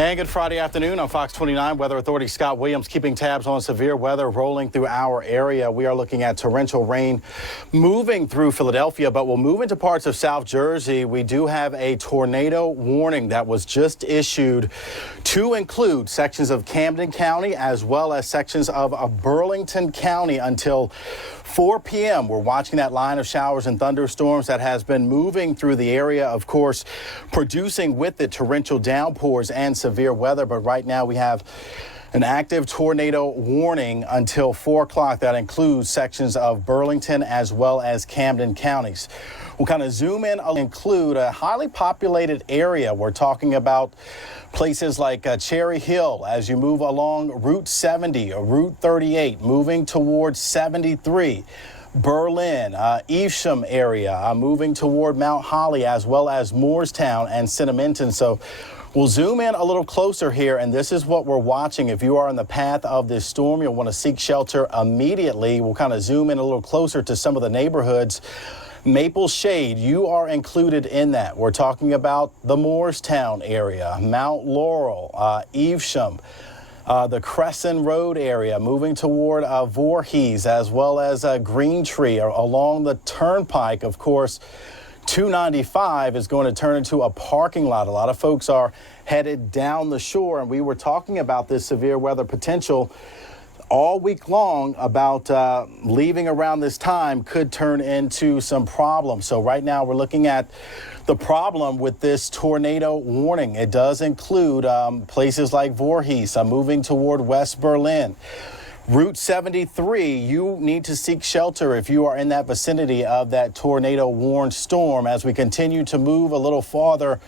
And good Friday afternoon on Fox 29. Weather Authority Scott Williams keeping tabs on severe weather rolling through our area. We are looking at torrential rain moving through Philadelphia, but we'll move into parts of South Jersey. We do have a tornado warning that was just issued to include sections of Camden County as well as sections of Burlington County until 4 p.m. We're watching that line of showers and thunderstorms that has been moving through the area, of course, producing with it torrential downpours and severe weather. But right now we have an active tornado warning until 4 o'clock. That includes sections of Burlington as well as Camden counties. We'll kind of zoom in, include a highly populated area. We're talking about places like Cherry Hill as you move along Route 70 or Route 38, moving towards 73. Berlin, Evesham area, moving toward Mount Holly, as well as Moorestown and Cinnaminton. So we'll zoom in a little closer here, and this is what we're watching. If you are in the path of this storm, you'll want to seek shelter immediately. We'll kind of zoom in a little closer to some of the neighborhoods. Maple Shade, you are included in that. We're talking about the Moorestown area, Mount Laurel, Evesham, the Crescent Road area, moving toward Voorhees, as well as Green Tree along the Turnpike. Of course, 295 is going to turn into a parking lot. A lot of folks are headed down the shore, and we were talking about this severe weather potential all week long about leaving around this time could turn into some problems. So right now we're looking at the problem with this tornado warning. It does include places like Voorhees, moving toward West Berlin. Route 73, you need to seek shelter if you are in that vicinity of that tornado warned storm. As we continue to move a little farther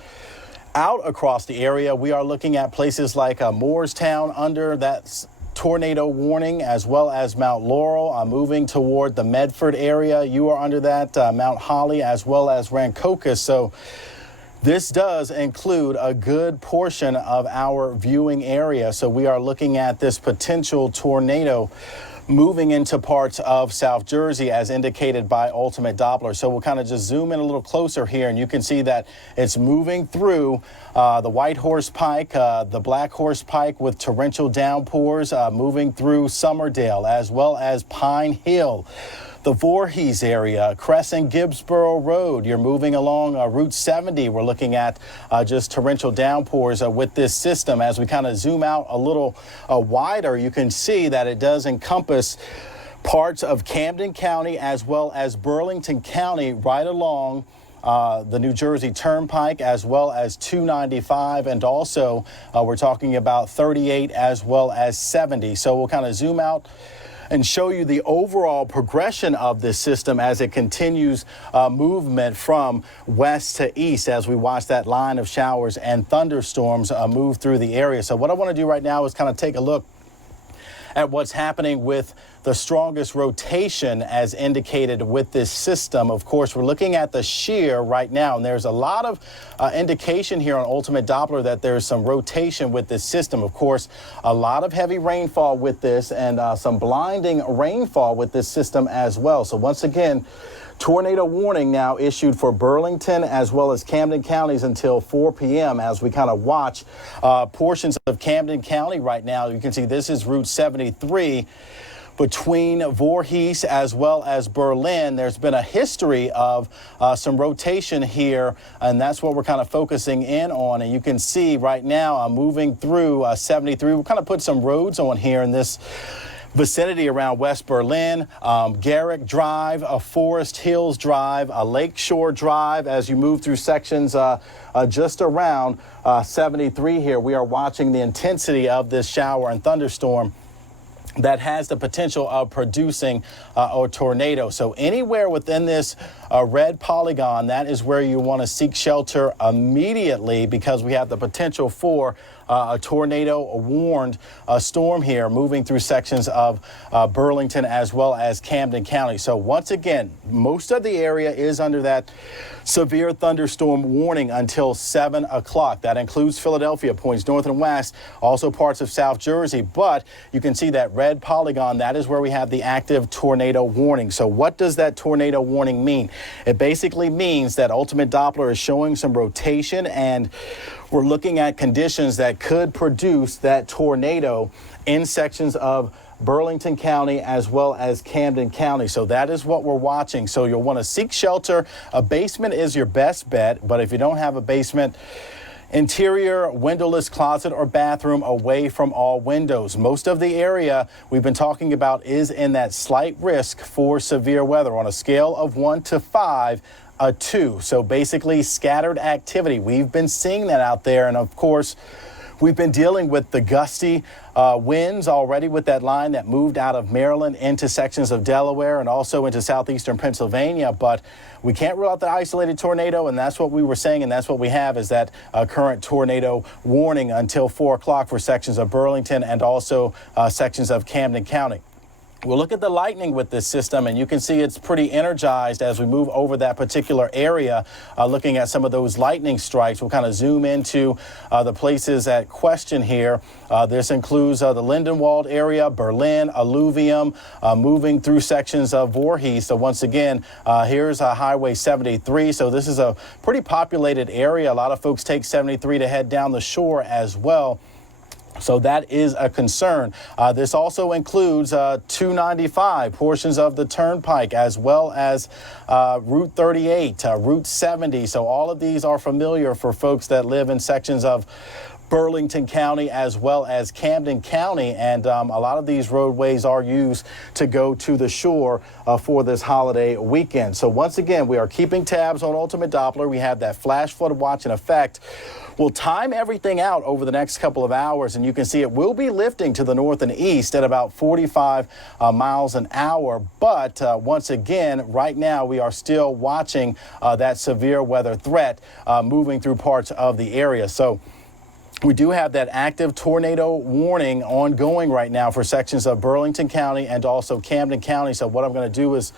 out across the area, we are looking at places like Moorestown under that tornado warning, as well as Mount Laurel, moving toward the Medford area. You are under that, Mount Holly, as well as Rancocas. So this does include a good portion of our viewing area. So we are looking at this potential tornado moving into parts of South Jersey as indicated by Ultimate Doppler. So we'll kind of just zoom in a little closer here, and you can see that it's moving through the White Horse Pike, the Black Horse Pike with torrential downpours, moving through Summerdale as well as Pine Hill. The Voorhees area, Crescent Gibbsboro Road, you're moving along Route 70. We're looking at just torrential downpours with this system. As we kind of zoom out a little wider, you can see that it does encompass parts of Camden County as well as Burlington County right along the New Jersey Turnpike, as well as 295, and also we're talking about 38 as well as 70. So we'll kind of zoom out and show you the overall progression of this system as it continues movement from west to east as we watch that line of showers and thunderstorms move through the area. So what I want to do right now is kind of take a look at what's happening with the strongest rotation as indicated with this system. Of course, we're looking at the shear right now, and there's a lot of indication here on Ultimate Doppler that there's some rotation with this system. Of course, a lot of heavy rainfall with this and some blinding rainfall with this system as well. So once again, tornado warning now issued for Burlington as well as Camden counties until 4 p.m. as we kind of watch portions of Camden County right now. You can see this is Route 73 between Voorhees as well as Berlin. There's been a history of some rotation here, and that's what we're kind of focusing in on. And you can see right now moving through 73. We'll kind of put some roads on here in this vicinity around West Berlin, Garrick Drive, Forest Hills Drive, Lakeshore Drive. As you move through sections just around 73 here, we are watching the intensity of this shower and thunderstorm that has the potential of producing a tornado. So anywhere within this red polygon, that is where you want to seek shelter immediately, because we have the potential for a tornado warned storm here moving through sections of Burlington as well as Camden County. So once again, most of the area is under that severe thunderstorm warning until 7 o'clock. That includes Philadelphia, points north and west, also parts of South Jersey. But you can see that red polygon, that is where we have the active tornado warning. So what does that tornado warning mean? It basically means that ultimate Doppler is showing some rotation, and we're looking at conditions that could produce that tornado in sections of Burlington County as well as Camden County. So that is what we're watching. So you'll want to seek shelter. A basement is your best bet, but if you don't have a basement, interior windowless closet or bathroom away from all windows. Most of the area we've been talking about is in that slight risk for severe weather on a scale of 1 to 5. A 2. So basically scattered activity. We've been seeing that out there, and of course we've been dealing with the gusty winds already with that line that moved out of Maryland into sections of Delaware and also into southeastern Pennsylvania. But we can't rule out the isolated tornado, and that's what we were saying, and that's what we have is that current tornado warning until 4 o'clock for sections of Burlington and also sections of Camden County. We'll look at the lightning with this system, and you can see it's pretty energized as we move over that particular area, looking at some of those lightning strikes. We'll kind of zoom into the places at question here. This includes the Lindenwold area, Berlin, Alluvium, moving through sections of Voorhees. So once again, here's Highway 73. So this is a pretty populated area. A lot of folks take 73 to head down the shore as well. So that is a concern. This also includes 295, portions of the Turnpike, as well as Route 38, Route 70. So all of these are familiar for folks that live in sections of Burlington County as well as Camden County, and a lot of these roadways are used to go to the shore for this holiday weekend. So once again, we are keeping tabs on Ultimate Doppler. We have that flash flood watch in effect. We'll time everything out over the next couple of hours, and you can see it will be lifting to the north and east at about 45 miles an hour. But once again, right now we are still watching that severe weather threat moving through parts of the area. So we do have that active tornado warning ongoing right now for sections of Burlington County and also Camden County. So what I'm going to do is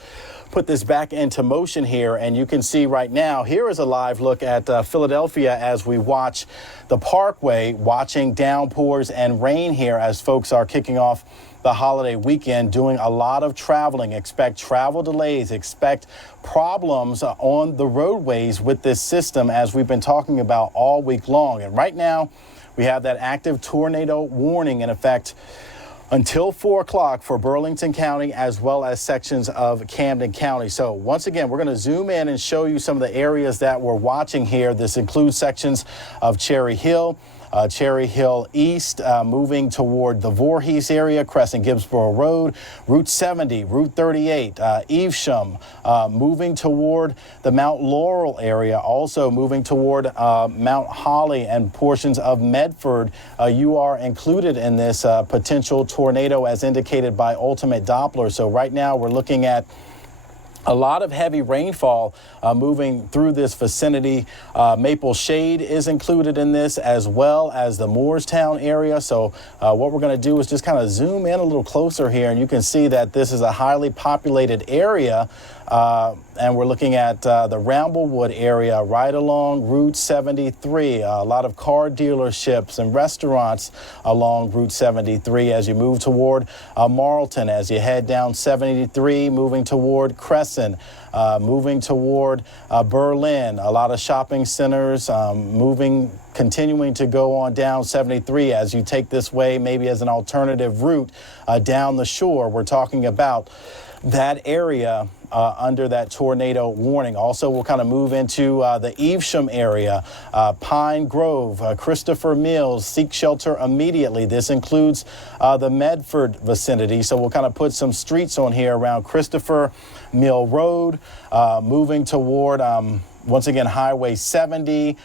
put this back into motion here, and you can see right now, here is a live look at Philadelphia as we watch the Parkway, watching downpours and rain here as folks are kicking off the holiday weekend, doing a lot of traveling. Expect travel delays, expect problems on the roadways with this system as we've been talking about all week long. And right now, we have that active tornado warning in effect until 4 o'clock for Burlington County as well as sections of Camden County. So once again, we're going to zoom in and show you some of the areas that we're watching here. This includes sections of Cherry Hill East, moving toward the Voorhees area, Crescent Gibbsboro Road, Route 70, Route 38, Evesham, moving toward the Mount Laurel area, also moving toward Mount Holly and portions of Medford. You are included in this potential tornado as indicated by Ultimate Doppler. So right now we're looking at a lot of heavy rainfall moving through this vicinity. Maple Shade is included in this as well as the Moorestown area. So what we're going to do is just kind of zoom in a little closer here, and you can see that this is a highly populated area. And we're looking at the Ramblewood area right along Route 73. A lot of car dealerships and restaurants along Route 73 as you move toward Marlton, as you head down 73, moving toward Crescent, moving toward Berlin. A lot of shopping centers continuing to go on down 73 as you take this way, maybe as an alternative route down the shore. We're talking about that area under that tornado warning. Also, we'll kind of move into the Evesham area, Pine Grove, Christopher Mills. Seek shelter immediately. This includes the Medford vicinity. So we'll kind of put some streets on here around Christopher Mill Road, moving toward once again, Highway 70,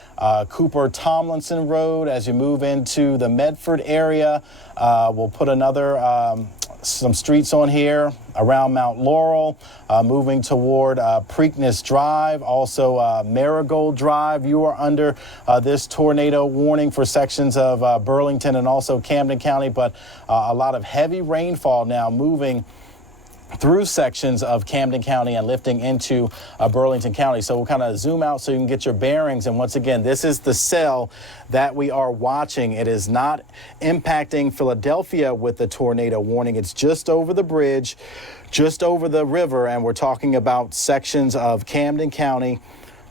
Cooper Tomlinson Road. As you move into the Medford area, we'll put some streets on here around Mount Laurel, moving toward Preakness Drive, also Marigold Drive. You are under this tornado warning for sections of Burlington and also Camden County, but a lot of heavy rainfall now moving through sections of Camden County and lifting into Burlington County. So we'll kind of zoom out so you can get your bearings. And once again, this is the cell that we are watching. It is not impacting Philadelphia with the tornado warning. It's just over the bridge, just over the river. And we're talking about sections of Camden County,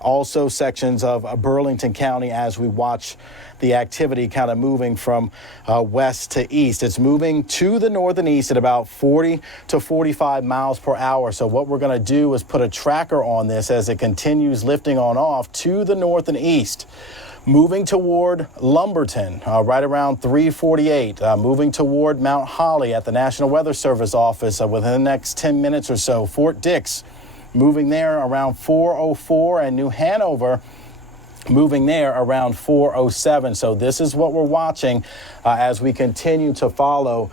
also sections of Burlington County as we watch the activity kind of moving from west to east. It's moving to the north and east at about 40 to 45 miles per hour. So what we're going to do is put a tracker on this as it continues lifting on off to the north and east. Moving toward Lumberton, right around 3:48. Moving toward Mount Holly at the National Weather Service office within the next 10 minutes or so. Fort Dix, moving there around 4:04, and New Hanover moving there around 4:07. So this is what we're watching as we continue to follow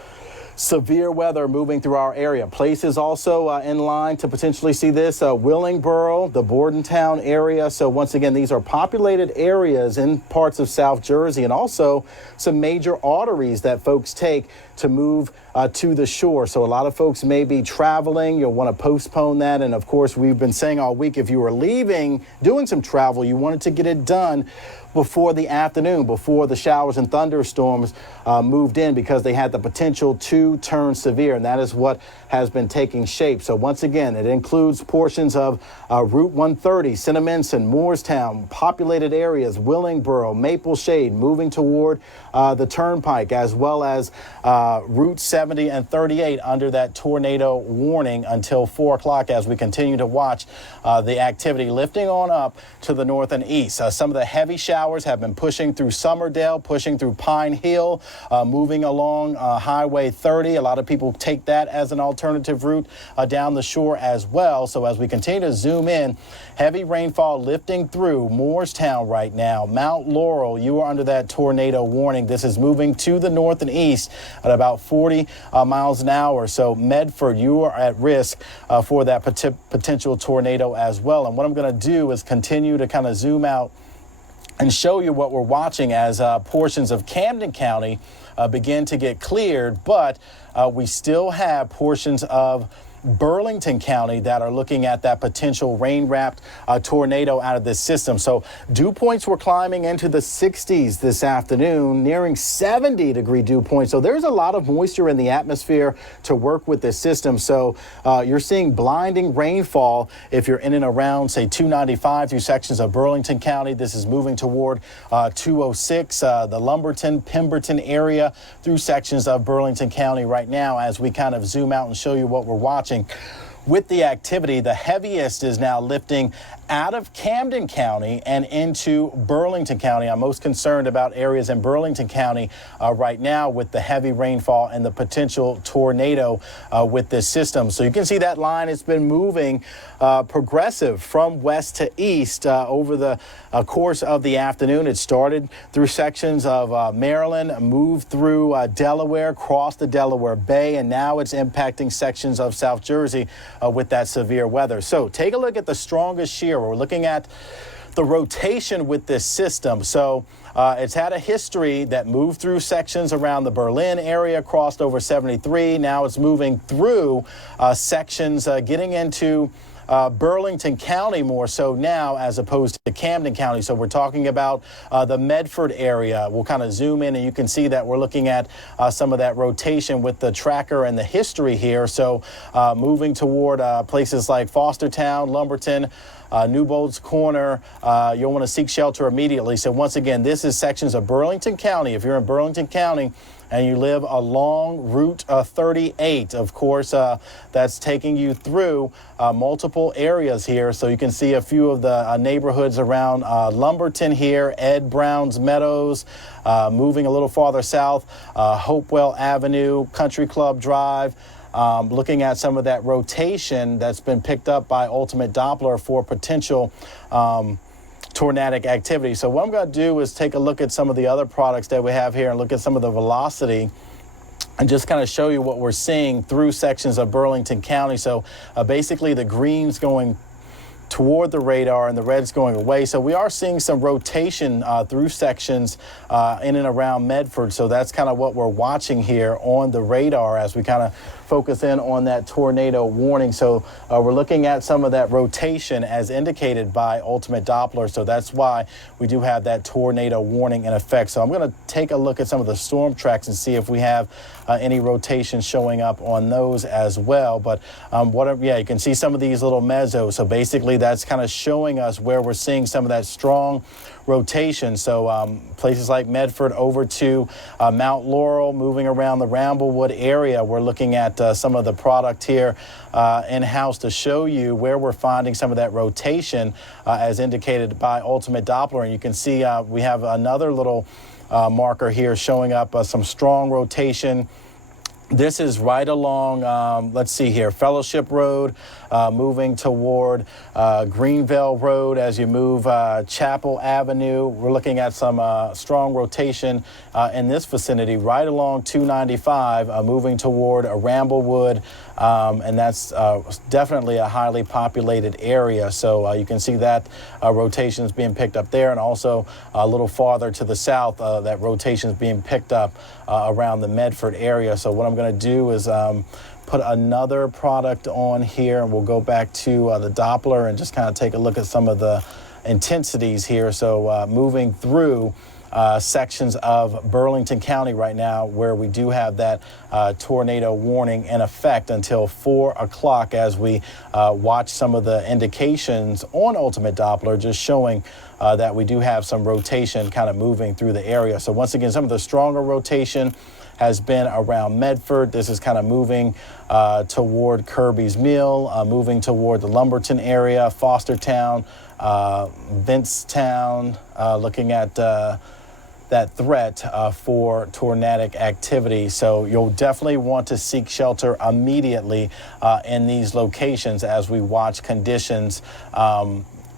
severe weather moving through our area. Places also in line to potentially see this, Willingboro, the Bordentown area. So once again, these are populated areas in parts of South Jersey, and also some major arteries that folks take to move to the shore. So a lot of folks may be traveling. You'll want to postpone that. And of course, we've been saying all week, if you were leaving, doing some travel, you wanted to get it done before the afternoon, before the showers and thunderstorms moved in, because they had the potential to turn severe, and that is what has been taking shape. So once again, it includes portions of Route 130, Cinnaminson, Moorestown, populated areas, Willingboro, Maple Shade, moving toward the Turnpike, as well as Route 70 and 38 under that tornado warning until 4 o'clock as we continue to watch the activity lifting on up to the north and east. Some of the heavy showers have been pushing through Summerdale, pushing through Pine Hill, moving along Highway 30. A lot of people take that as an alternative route down the shore as well. So as we continue to zoom in, heavy rainfall lifting through Moorestown right now. Mount Laurel, you are under that tornado warning. This is moving to the north and east at about 40 miles an hour. So Medford, you are at risk for that potential tornado as well. And what I'm going to do is continue to kind of zoom out and show you what we're watching as portions of Camden County begin to get cleared, but we still have portions of Burlington County that are looking at that potential rain-wrapped tornado out of this system. So dew points were climbing into the 60s this afternoon, nearing 70-degree dew points. So there's a lot of moisture in the atmosphere to work with this system. So you're seeing blinding rainfall if you're in and around, say, 295 through sections of Burlington County. This is moving toward 206, the Lumberton, Pemberton area through sections of Burlington County right now as we kind of zoom out and show you what we're watching. With the activity, the heaviest is now lifting out of Camden County and into Burlington County. I'm most concerned about areas in Burlington County right now with the heavy rainfall and the potential tornado with this system. So you can see that line has been moving progressive from west to east over the course of the afternoon. It started through sections of Maryland, moved through Delaware, crossed the Delaware Bay, and now it's impacting sections of South Jersey with that severe weather. So take a look at the strongest shear. We're looking at the rotation with this system. So it's had a history that moved through sections around the Berlin area, crossed over 73. Now it's moving through sections getting into Burlington County more so now as opposed to Camden County. So we're talking about the Medford area. We'll kind of zoom in and you can see that we're looking at some of that rotation with the tracker and the history here. So moving toward places like Fostertown, Lumberton, Newbold's Corner, you'll want to seek shelter immediately. So once again, this is sections of Burlington County. If you're in Burlington County and you live along Route 38, of course, that's taking you through multiple areas here. So you can see a few of the neighborhoods around Lumberton here, Ed Brown's Meadows, moving a little farther south, Hopewell Avenue, Country Club Drive. Looking at some of that rotation that's been picked up by Ultimate Doppler for potential tornadic activity. So what I'm going to do is take a look at some of the other products that we have here and look at some of the velocity and just kind of show you what we're seeing through sections of Burlington County. So basically the green's going toward the radar and the red's going away. So we are seeing some rotation through sections in and around Medford. So that's kind of what we're watching here on the radar as we kind of focus in on that tornado warning. So we're looking at some of that rotation as indicated by Ultimate Doppler. So that's why we do have that tornado warning in effect. So I'm going to take a look at some of the storm tracks and see if we have any rotation showing up on those as well. But yeah, you can see some of these little mesos. So basically that's kind of showing us where we're seeing some of that strong rotation. So places like Medford over to Mount Laurel, moving around the Ramblewood area. We're looking at some of the product here in-house to show you where we're finding some of that rotation as indicated by Ultimate Doppler. And you can see we have another little marker here showing up some strong rotation. This is right along, let's see here, Fellowship Road, moving toward Greenville Road as you move Chapel Avenue. We're looking at some strong rotation in this vicinity right along 295, moving toward Ramblewood, and that's definitely a highly populated area. So you can see that rotation is being picked up there, and also a little farther to the south, that rotation is being picked up around the Medford area. So what I'm going to do is put another product on here, and we'll go back to the Doppler and just kind of take a look at some of the intensities here. So moving through sections of Burlington County right now, where we do have that tornado warning in effect until 4 o'clock as we watch some of the indications on Ultimate Doppler, just showing that we do have some rotation kind of moving through the area. So once again, some of the stronger rotation has been around Medford. This is kind of moving toward Kirby's Mill, moving toward the Lumberton area, Fostertown, Vincetown, looking at that threat for tornadic activity. So you'll definitely want to seek shelter immediately in these locations as we watch conditions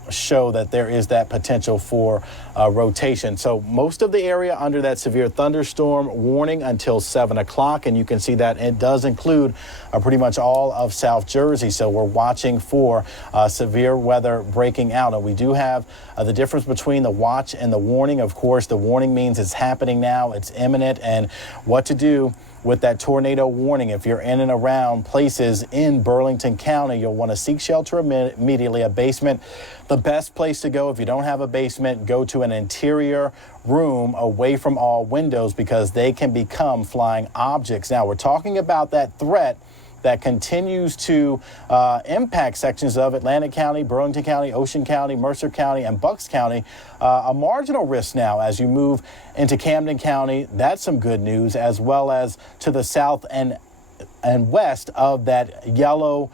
show that there is that potential for rotation. So most of the area under that severe thunderstorm warning until 7 o'clock, and you can see that it does include pretty much all of South Jersey. So we're watching for severe weather breaking out, and we do have the difference between the watch and the warning. Of course, the warning means it's happening now, it's imminent, and what to do with that tornado warning. If you're in and around places in Burlington County, you'll want to seek shelter immediately. A basement, the best place to go. If you don't have a basement, go to an interior room away from all windows, because they can become flying objects. Now, we're talking about that threat that continues to impact sections of Atlantic County, Burlington County, Ocean County, Mercer County, and Bucks County. A marginal risk now as you move into Camden County. That's some good news, as well as to the south and west of that yellow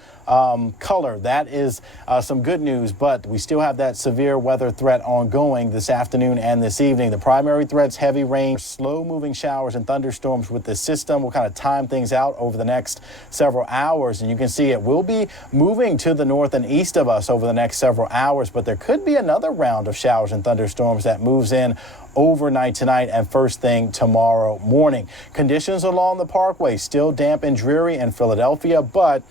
color. That is some good news, but we still have that severe weather threat ongoing this afternoon and this evening. The primary threats: heavy rain, slow moving showers and thunderstorms with this system. We'll kind of time things out over the next several hours, and you can see it will be moving to the north and east of us over the next several hours, but there could be another round of showers and thunderstorms that moves in overnight tonight and first thing tomorrow morning. Conditions along the Parkway still damp and dreary in Philadelphia, but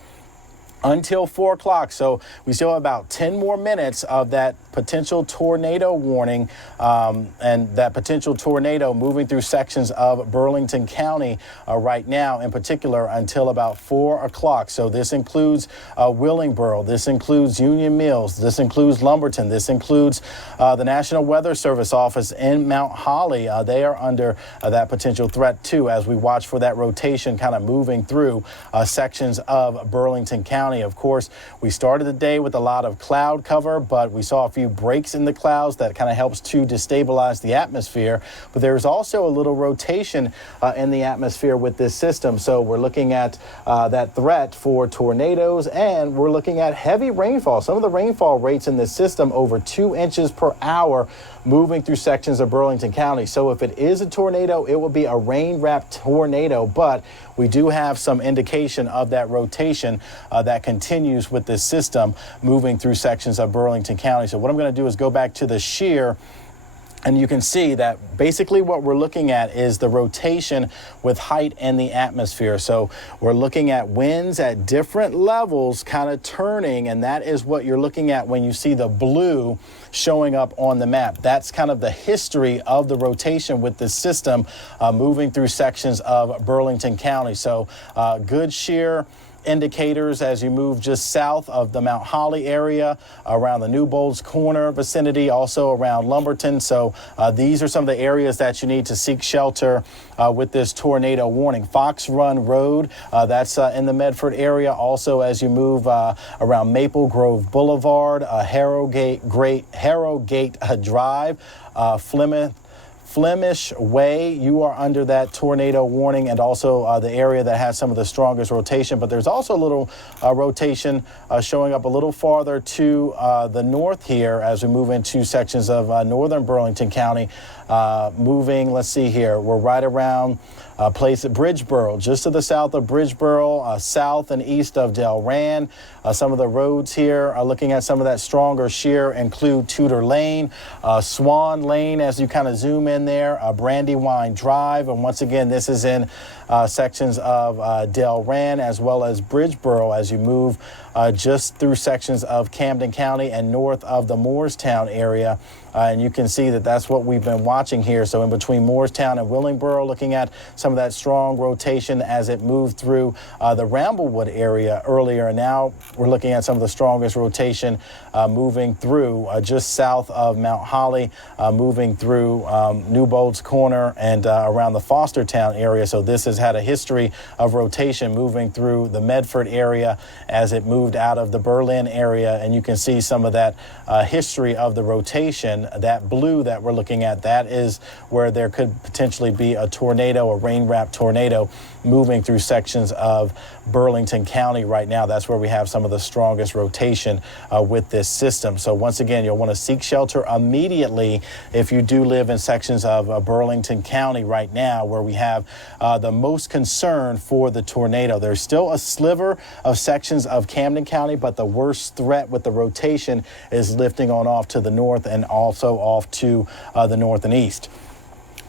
until 4 o'clock. So we still have about 10 more minutes of that potential tornado warning, and that potential tornado moving through sections of Burlington County right now, in particular until about 4 o'clock. So this includes Willingboro, this includes Union Mills, this includes Lumberton, this includes the National Weather Service office in Mount Holly. They are under that potential threat too, as we watch for that rotation kind of moving through sections of Burlington County. Of course, we started the day with a lot of cloud cover, but we saw a few breaks in the clouds that kind of helps to destabilize the atmosphere. But there's also a little rotation in the atmosphere with this system. So we're looking at that threat for tornadoes, and we're looking at heavy rainfall. Some of the rainfall rates in this system over 2 inches per hour moving through sections of Burlington County. So if it is a tornado, it will be a rain-wrapped tornado, but we do have some indication of that rotation that continues with this system moving through sections of Burlington County. So what I'm going to do is go back to the shear And you can see that basically what we're looking at is the rotation with height in the atmosphere. So we're looking at winds at different levels kind of turning, and that is what you're looking at when you see the blue showing up on the map. That's kind of the history of the rotation with this system moving through sections of Burlington County. So good shear indicators as you move just south of the Mount Holly area, around the New Bolds Corner vicinity, also around Lumberton. So these are some of the areas that you need to seek shelter with this tornado warning. Fox Run Road, that's in the Medford area. Also, as you move around Maple Grove Boulevard, Harrogate Drive, Flemish Way, you are under that tornado warning, and also the area that has some of the strongest rotation. But there's also a little rotation showing up a little farther to the north here as we move into sections of northern Burlington County. Let's see here, we're right around place at Bridgeboro, just to the south of Bridgeboro, south and east of Delran. Some of the roads here are looking at some of that stronger shear include Tudor Lane, Swan Lane as you kind of zoom in there, Brandywine Drive, and once again this is in sections of Delran as well as Bridgeboro as you move just through sections of Camden County and north of the Moorestown area. And you can see that that's what we've been watching here. So in between Moorestown and Willingboro, looking at some of that strong rotation as it moved through the Ramblewood area earlier. And now we're looking at some of the strongest rotation moving through just south of Mount Holly, moving through New Bolds Corner and around the Fostertown area. So this has had a history of rotation moving through the Medford area as it moved out of the Berlin area. And you can see some of that history of the rotation. That blue that we're looking at, that is where there could potentially be a tornado, a rain-wrapped tornado moving through sections of Burlington County right now. That's where we have some of the strongest rotation with this system. So once again, you'll want to seek shelter immediately if you do live in sections of Burlington County right now where we have the most concern for the tornado. There's still a sliver of sections of Camden County, but the worst threat with the rotation is lifting on off to the north and also off to the north and east.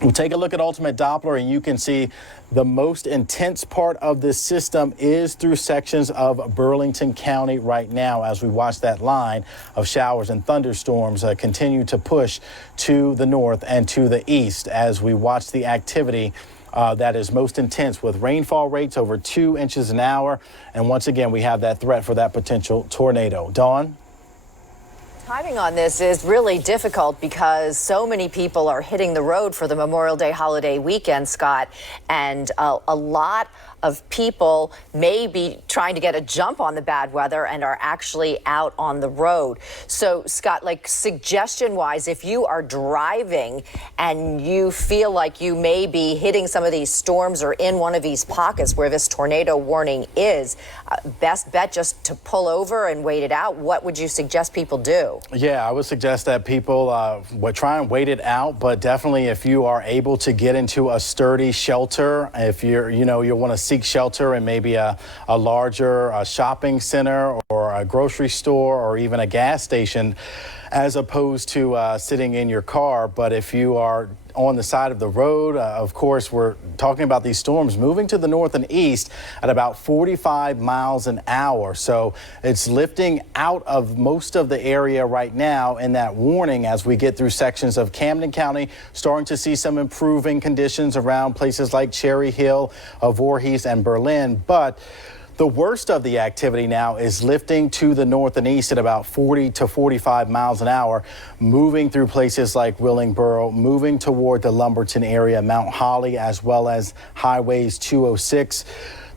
We'll take a look at Ultimate Doppler, and you can see the most intense part of this system is through sections of Burlington County right now as we watch that line of showers and thunderstorms continue to push to the north and to the east as we watch the activity that is most intense with rainfall rates over 2 inches an hour. And once again, we have that threat for that potential tornado. Dawn? Timing on this is really difficult because so many people are hitting the road for the Memorial Day holiday weekend, Scott, and a lot of people may be trying to get a jump on the bad weather and are actually out on the road. So, Scott, like suggestion-wise, if you are driving and you feel like you may be hitting some of these storms or in one of these pockets where this tornado warning is, best bet just to pull over and wait it out. What would you suggest people do? Yeah, I would suggest that people would try and wait it out, but definitely if you are able to get into a sturdy shelter, if you'll want to seek shelter in maybe a larger shopping center or a grocery store or even a gas station as opposed to sitting in your car. But if you are on the side of the road, of course, we're talking about these storms moving to the north and east at about 45 miles an hour. So it's lifting out of most of the area right now in that warning as we get through sections of Camden County, starting to see some improving conditions around places like Cherry Hill, Voorhees, and Berlin. But the worst of the activity now is lifting to the north and east at about 40 to 45 miles an hour, moving through places like Willingboro, moving toward the Lumberton area, Mount Holly, as well as highways 206.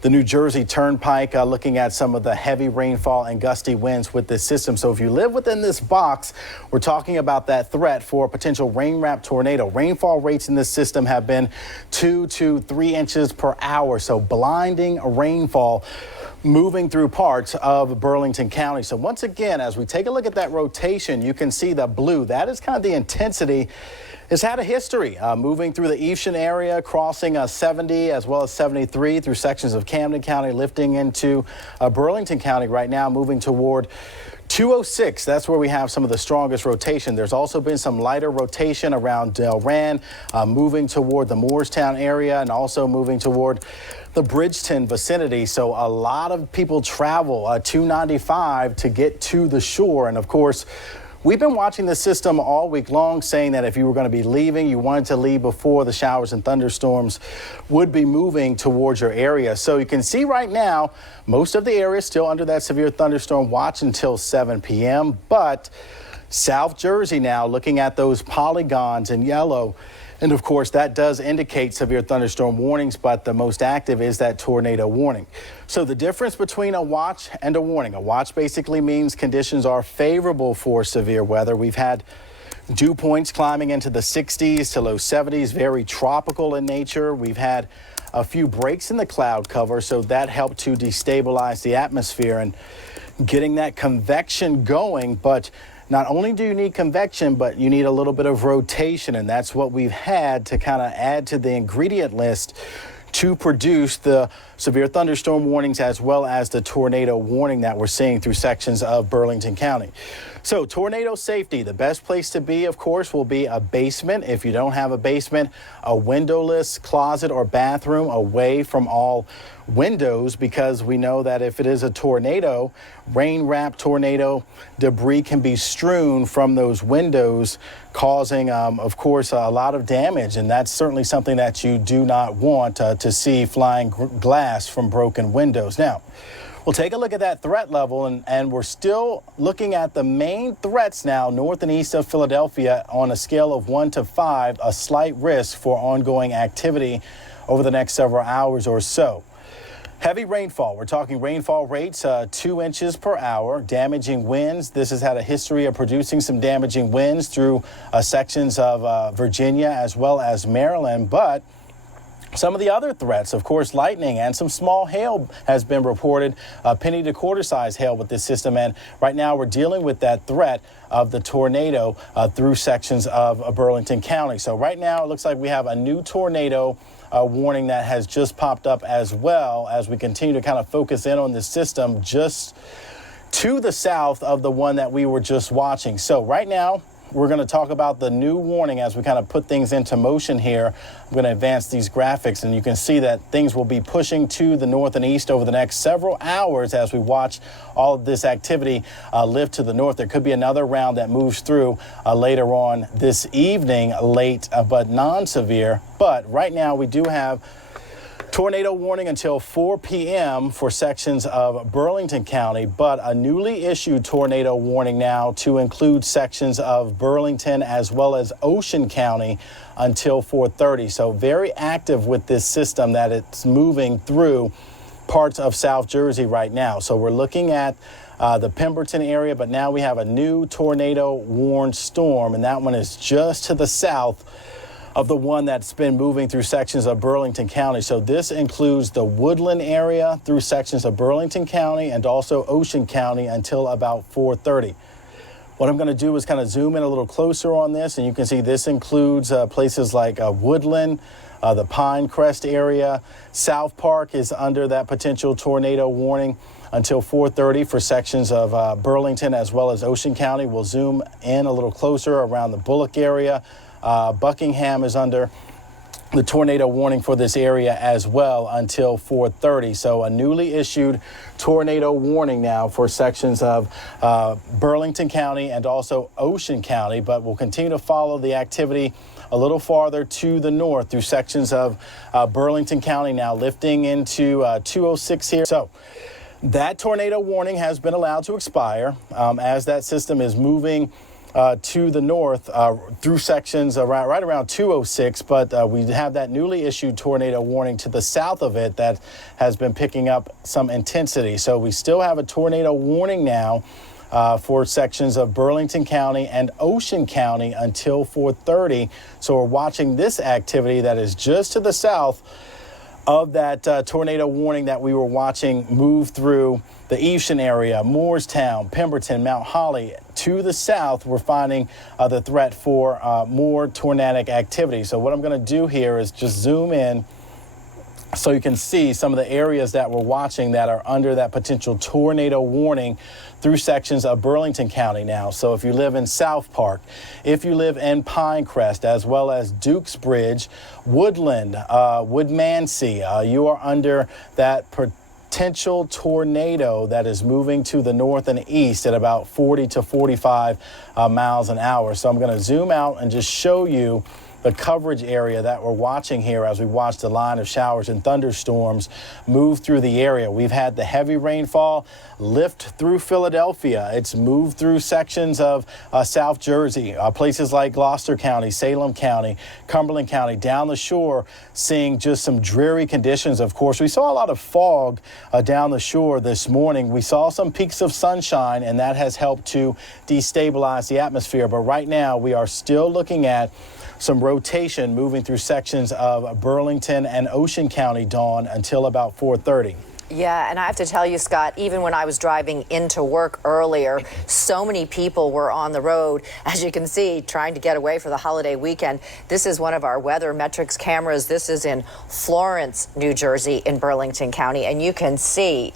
The New Jersey Turnpike, looking at some of the heavy rainfall and gusty winds with this system. So if you live within this box, we're talking about that threat for a potential rain-wrapped tornado. Rainfall rates in this system have been 2 to 3 inches per hour. So blinding rainfall moving through parts of Burlington County. So once again, as we take a look at that rotation, you can see the blue. That is kind of the intensity. It's had a history moving through the Evesham area, crossing 70 as well as 73 through sections of Camden County, lifting into Burlington County right now, moving toward 206, that's where we have some of the strongest rotation. There's also been some lighter rotation around Delran, moving toward the Moorestown area and also moving toward the Bridgeton vicinity. So a lot of people travel 295 to get to the shore. And of course, we've been watching the system all week long, saying that if you were going to be leaving, you wanted to leave before the showers and thunderstorms would be moving towards your area. So you can see right now, most of the area is still under that severe thunderstorm watch until 7 p.m. But South Jersey now looking at those polygons in yellow. And of course, that does indicate severe thunderstorm warnings, but the most active is that tornado warning. So the difference between a watch and a warning, a watch basically means conditions are favorable for severe weather. We've had dew points climbing into the 60s to low 70s, very tropical in nature. We've had a few breaks in the cloud cover, so that helped to destabilize the atmosphere and getting that convection going. But not only do you need convection, but you need a little bit of rotation, and that's what we've had to kind of add to the ingredient list to produce the severe thunderstorm warnings as well as the tornado warning that we're seeing through sections of Burlington County. So tornado safety, the best place to be, of course, will be a basement. If you don't have a basement, a windowless closet or bathroom away from all windows, because we know that if it is a tornado, rain-wrapped tornado, debris can be strewn from those windows, causing, of course, a lot of damage. And that's certainly something that you do not want to see flying glass from broken windows. Now, we'll take a look at that threat level, and we're still looking at the main threats now north and east of Philadelphia on a scale of 1 to 5, a slight risk for ongoing activity over the next several hours or so. Heavy rainfall. We're talking rainfall rates 2 inches per hour, damaging winds. This has had a history of producing some damaging winds through sections of Virginia as well as Maryland, but some of the other threats, of course, lightning and some small hail has been reported, penny to quarter size hail with this system. And right now we're dealing with that threat of the tornado through sections of Burlington County. So right now it looks like we have a new tornado warning that has just popped up, as well as we continue to kind of focus in on this system just to the south of the one that we were just watching. So right now, we're going to talk about the new warning as we kind of put things into motion here. I'm going to advance these graphics, and you can see that things will be pushing to the north and east over the next several hours as we watch all of this activity lift to the north. There could be another round that moves through later on this evening, late but non-severe. But right now we do have tornado warning until 4 p.m. for sections of Burlington County, but a newly issued tornado warning now to include sections of Burlington as well as Ocean County until 4:30. So very active with this system that it's moving through parts of South Jersey right now. So we're looking at the Pemberton area, but now we have a new tornado warned storm, and that one is just to the south of the one that's been moving through sections of Burlington County. So this includes the Woodland area through sections of Burlington County and also Ocean County until about 4:30. What I'm going to do is kind of zoom in a little closer on this, and you can see this includes places like Woodland, the Pinecrest area. South Park is under that potential tornado warning until 4:30 for sections of Burlington as well as Ocean County. We'll zoom in a little closer around the Bullock area. Buckingham is under the tornado warning for this area as well until 4:30. So a newly issued tornado warning now for sections of Burlington County and also Ocean County, but we'll continue to follow the activity a little farther to the north through sections of Burlington County now lifting into 206 here. So that tornado warning has been allowed to expire as that system is moving to the north through sections right around 206, but we have that newly issued tornado warning to the south of it that has been picking up some intensity. So we still have a tornado warning now for sections of Burlington County and Ocean County until 4:30. So we're watching this activity that is just to the south of that tornado warning that we were watching move through the Evesham area, Moorestown, Pemberton, Mount Holly. To the south, we're finding the threat for more tornadic activity. So what I'm going to do here is just zoom in So you can see some of the areas that we're watching that are under that potential tornado warning through sections of Burlington County now. So if you live in South Park, if you live in Pinecrest, as well as Dukes Bridge, Woodland, Woodmansee, you are under that potential tornado that is moving to the north and east at about 40 to 45 miles an hour. So I'm going to zoom out and just show you the coverage area that we're watching here as we watch the line of showers and thunderstorms move through the area. We've had the heavy rainfall lift through Philadelphia. It's moved through sections of South Jersey, places like Gloucester County, Salem County, Cumberland County, down the shore, seeing just some dreary conditions. Of course, we saw a lot of fog down the shore this morning. We saw some peaks of sunshine, and that has helped to destabilize the atmosphere. But right now, we are still looking at some rotation moving through sections of Burlington and Ocean County, Dawn, until about 4:30. Yeah, and I have to tell you, Scott, even when I was driving into work earlier, so many people were on the road, as you can see, trying to get away for the holiday weekend. This is one of our weather metrics cameras. This is in Florence, New Jersey, in Burlington County, and you can see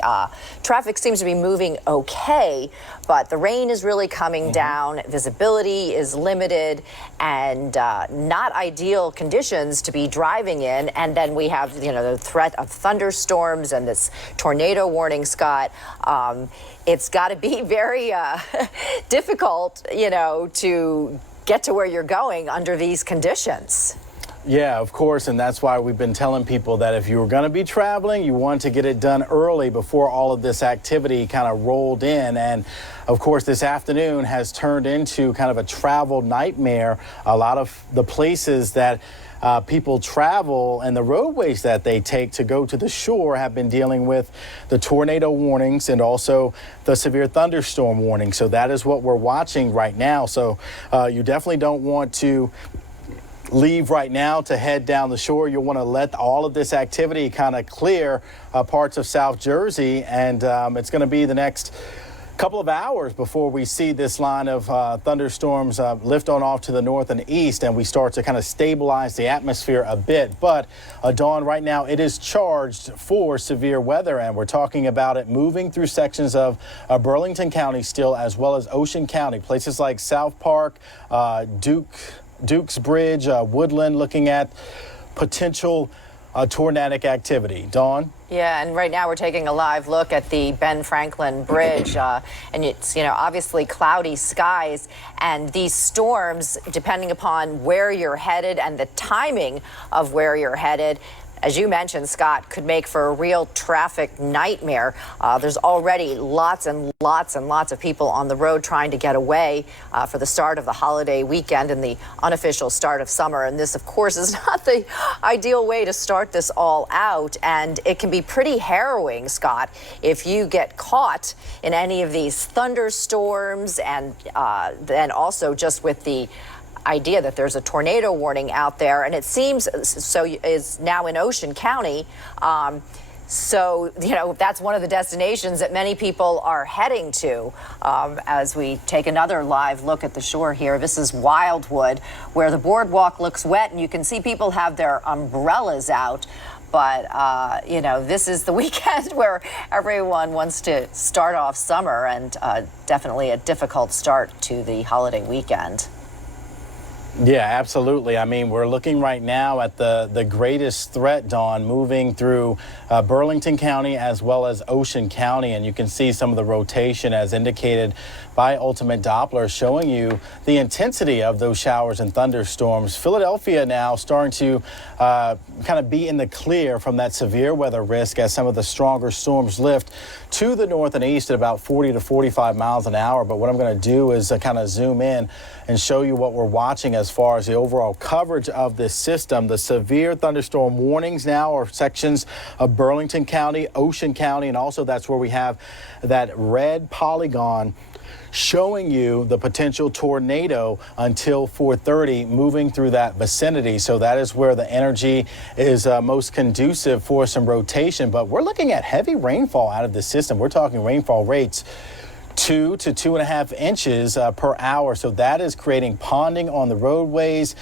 traffic seems to be moving okay, but the rain is really coming down. Visibility is limited and not ideal conditions to be driving in. And then we have, the threat of thunderstorms and this tornado warning, Scott. It's got to be very difficult, to get to where you're going under these conditions. Yeah, of course, and that's why we've been telling people that if you were going to be traveling, you want to get it done early before all of this activity kind of rolled in. And of course, this afternoon has turned into kind of a travel nightmare. A lot of the places that people travel and the roadways that they take to go to the shore have been dealing with the tornado warnings and also the severe thunderstorm warning. So that is what we're watching right now. So you definitely don't want to leave right now to head down the shore. You'll want to let all of this activity kind of clear parts of South Jersey, and it's going to be the next couple of hours before we see this line of thunderstorms lift on off to the north and east, and we start to kind of stabilize the atmosphere a bit. But Dawn, right now it is charged for severe weather, and we're talking about it moving through sections of Burlington County still, as well as Ocean County, places like South Park, Dukes Bridge, Woodland, looking at potential tornadic activity. Dawn? Yeah, and right now we're taking a live look at the Ben Franklin Bridge, and it's, obviously cloudy skies, and these storms, depending upon where you're headed and the timing of where you're headed, as you mentioned, Scott, could make for a real traffic nightmare. There's already lots and lots and lots of people on the road trying to get away for the start of the holiday weekend and the unofficial start of summer. And this, of course, is not the ideal way to start this all out. And it can be pretty harrowing, Scott, if you get caught in any of these thunderstorms, and then also just with the idea that there's a tornado warning out there, and it seems so is now in Ocean County. So, that's one of the destinations that many people are heading to. As we take another live look at the shore here, this is Wildwood, where the boardwalk looks wet, and you can see people have their umbrellas out. But, this is the weekend where everyone wants to start off summer, and definitely a difficult start to the holiday weekend. Yeah, absolutely. I mean, we're looking right now at the greatest threat, Dawn, moving through Burlington County as well as Ocean County. And you can see some of the rotation as indicated by Ultimate Doppler, showing you the intensity of those showers and thunderstorms. Philadelphia now starting to kind of be in the clear from that severe weather risk as some of the stronger storms lift to the north and east at about 40 to 45 miles an hour. But what I'm going to do is kind of zoom in and show you what we're watching as far as the overall coverage of this system. The severe thunderstorm warnings now are sections of Burlington County, Ocean County, and also that's where we have that red polygon showing you the potential tornado until 4:30 moving through that vicinity. So that is where the energy is most conducive for some rotation. But we're looking at heavy rainfall out of the system. We're talking rainfall rates 2 to 2.5 inches per hour. So that is creating ponding on the roadways.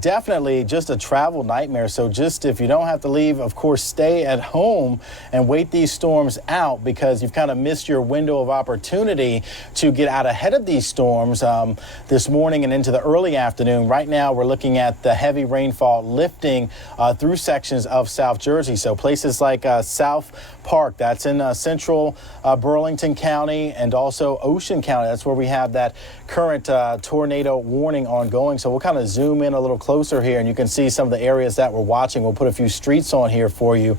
Definitely just a travel nightmare. So just if you don't have to leave, of course, stay at home and wait these storms out, because you've kind of missed your window of opportunity to get out ahead of these storms this morning and into the early afternoon. Right now, we're looking at the heavy rainfall lifting through sections of South Jersey. So places like South Park, that's in central Burlington County, and also Ocean County. That's where we have that current tornado warning ongoing. So we'll kind of zoom in a little closer here, and you can see some of the areas that we're watching. We'll put a few streets on here for you.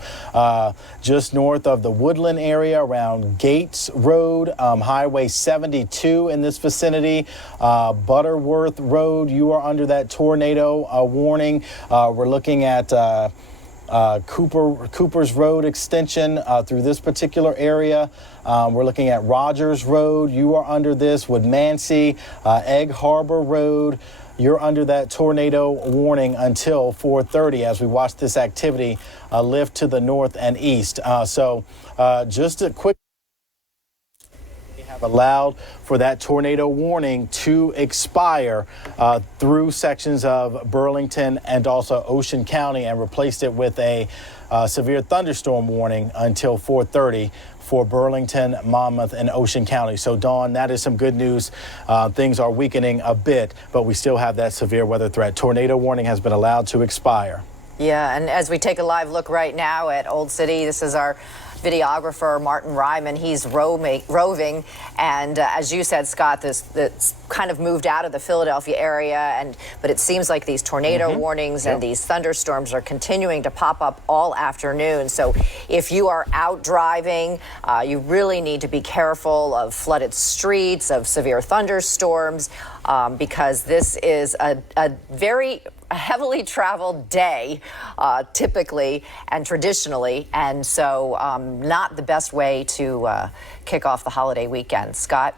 Just north of the Woodland area around Gates Road, Highway 72 in this vicinity, Butterworth Road, you are under that tornado warning. We're looking at Cooper's Road extension through this particular area. We're looking at Rogers Road. You are under this. Woodmansey, Egg Harbor Road. You're under that tornado warning until 4:30 as we watch this activity lift to the north and east. Just a quick have allowed for that tornado warning to expire through sections of Burlington and also Ocean County, and replaced it with a severe thunderstorm warning until 4:30 for Burlington, Monmouth, and Ocean County. So, Dawn, that is some good news. Things are weakening a bit, but we still have that severe weather threat. Tornado warning has been allowed to expire. Yeah, and as we take a live look right now at Old City, this is our videographer, Martin Ryman. He's roving, and as you said, Scott, this kind of moved out of the Philadelphia area, but it seems like these tornado warnings and these thunderstorms are continuing to pop up all afternoon. So if you are out driving, you really need to be careful of flooded streets, of severe thunderstorms, because this is a very heavily traveled day, typically and traditionally, and so not the best way to kick off the holiday weekend. Scott?